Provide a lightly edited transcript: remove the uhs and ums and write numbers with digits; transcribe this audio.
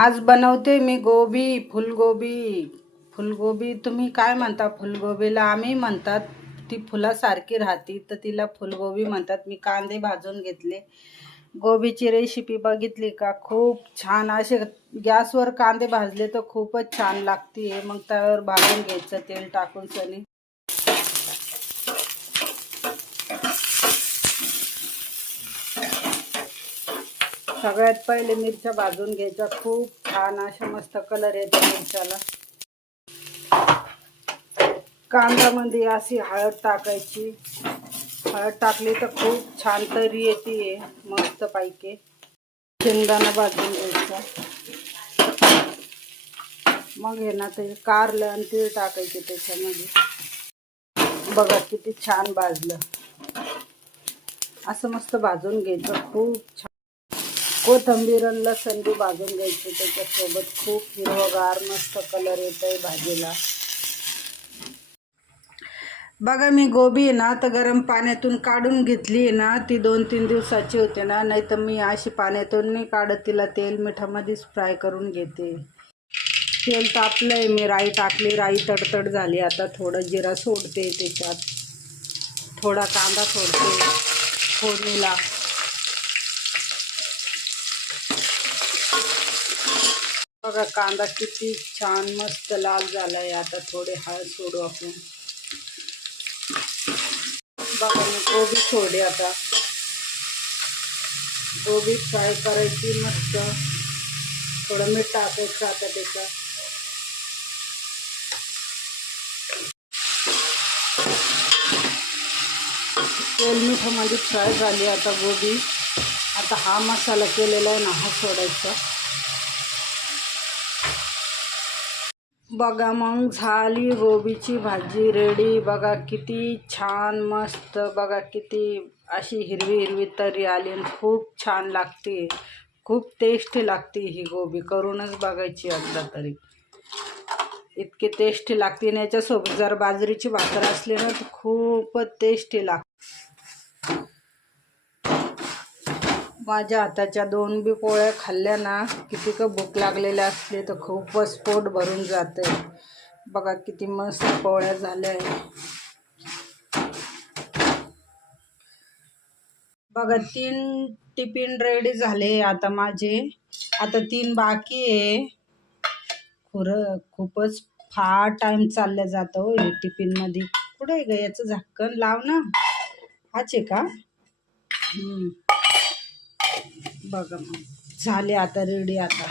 आज बनवते मी गोबी फुलगोबी. फुलगोबी तुम्ही काय म्हणता? फुलगोबीला आम्ही म्हणतात ती फुलासारखी राहती तर तिला फुलगोबी म्हणतात. मी कांदे भाजून घेतले. गोबीची रेसिपी बघितली का? खूप छान. असे गॅसवर कांदे भाजले तर खूपच छान लागते. मग त्यावर भाजून घ्यायचं तेल टाकून सनी. सगळ्यात पहिले मिरच्या भाजून घ्यायच्या. खूप छान अशा मस्त कलर येतो मिरच्याला. कांद्यामध्ये अशी हळद टाकायची. हळद टाकली तर खूप छान तरी येते मस्त पैकी. शेंगदाणा भाजून घ्यायचा. मग हे ना ते कारलं आणि तीळ टाकायचे त्याच्यामध्ये. बघा किती छान भाजलं. असं मस्त भाजून घ्यायचं. खूप छान. कोथिंबीर आणि लसूण बी भाजून घ्यायचं त्याच्यासोबत. खूप हिरवगार मस्त कलर येतोय भाजीला. बघा मी गोबी ना तर गरम पाण्यातून काढून घेतली ना. ती 2-3 दिवसाची होते ना. नाही तर मी अशी पाण्यातून नाही काढत. तिला तेल मिठामध्येच फ्राय करून घेते. तेल तापलंय. मी राई टाकली. राई तडतड झाली. आता थोडं जिरा सोडते त्याच्यात. थोडा कांदा सोडते फोडणीला. बघा कांदा किती छान मस्त लाल झालाय. आता थोडे हळद सोडू आपण. बघा मी गोबी सोडे. आता गोबी फ्राय करायची मस्त. थोडं मीठ टाकायचं आता त्याच्यात. तेल मिठामध्ये फ्राय झाली आता गोबी. आता हा मसाला केलेला आहे ना हा सोडायचा. बघा मग झाली गोबीची भाजी रेडी. बघा किती छान मस्त. बघा किती अशी हिरवी हिरवी तरी आली आणि खूप छान लागते. खूप टेस्टी लागते ही गोबी. करूनच बघायची एकदा तरी. इतकी टेस्टी लागते. आणि याच्यासोबत जर बाजरीची भाकर असली ना तर खूपच टेस्टी लागते. माझ्या हाताच्या 2 बी पोळ्या खाल्ल्या ना किती का भूक लागलेल्या असली तर खूपच पोट भरून जाते. बघा किती मस्त पोळ्या झाल्या आहे. बघा 3 टिफिन रेडी झाले आता माझे. आता 3 बाकी आहे. खूपच फार टाइम चालला जातो हे टिफिनमध्ये. कुठे आहे ग याचं झाकण? लाव ना. हाच आहे का? बघा मग झाले आता रेडी. आता